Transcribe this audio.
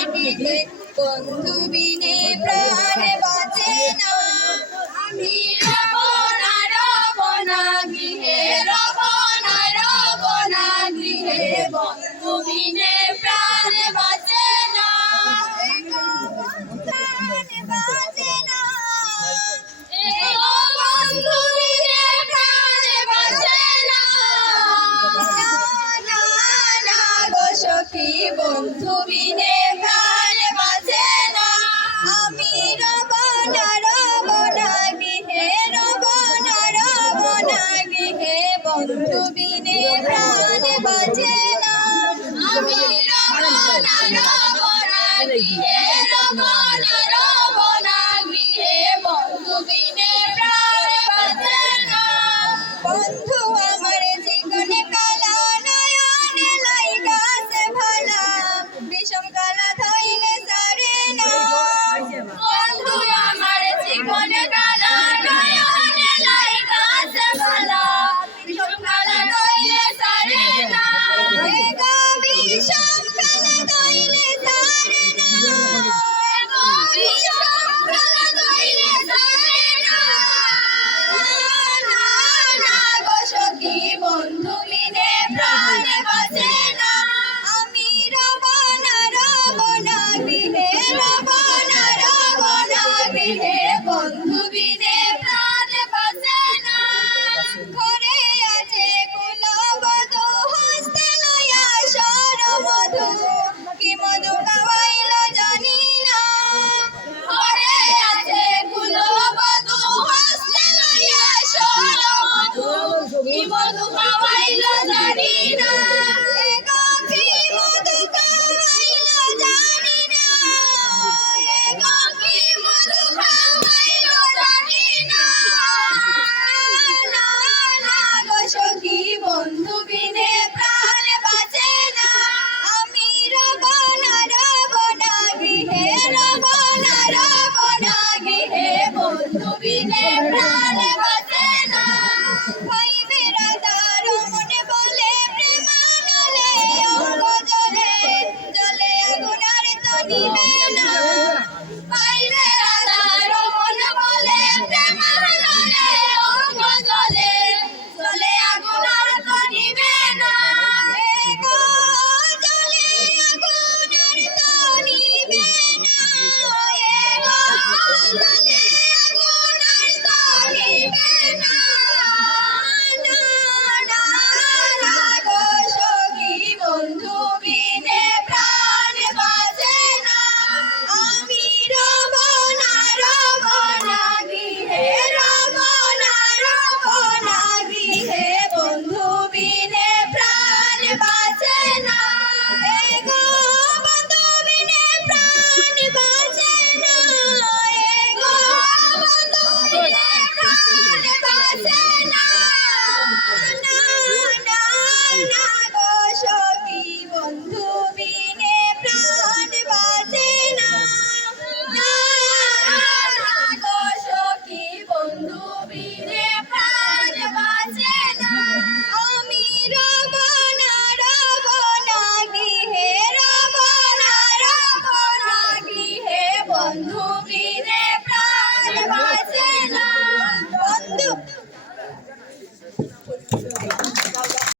মাটিতে বন্ধু বিনে প্রাণ বাঁচে না। আমি রব না রব না গৃহে, রব না রব না গৃহে, বন্ধু বিনে প্রাণ বাঁচে না। প্রাণ বাঁচে না, বন্ধু বিনে প্রাণ বাঁচে না। না না গো সখী, বন্ধু বিনে প্রাণ বাঁচে না। আমি রব না রব না গৃহে, রব না রব না গৃহে, বন্ধু বিনে প্রাণ বাঁচে না। আমি রব না রব না গৃহে, রব না রব না গৃহে, বন্ধু বিনে প্রাণ বাঁচে না। বন্ধু আমার জীবনে কালা, নয়নে লাইগাছে ভালা, বিষম কালা ধইলে সারে না। বন্ধু আমার জীবনে কালা, নয়নে লাইগাছে ভালা, বিষম কালা ধইলে সারে না। বিষম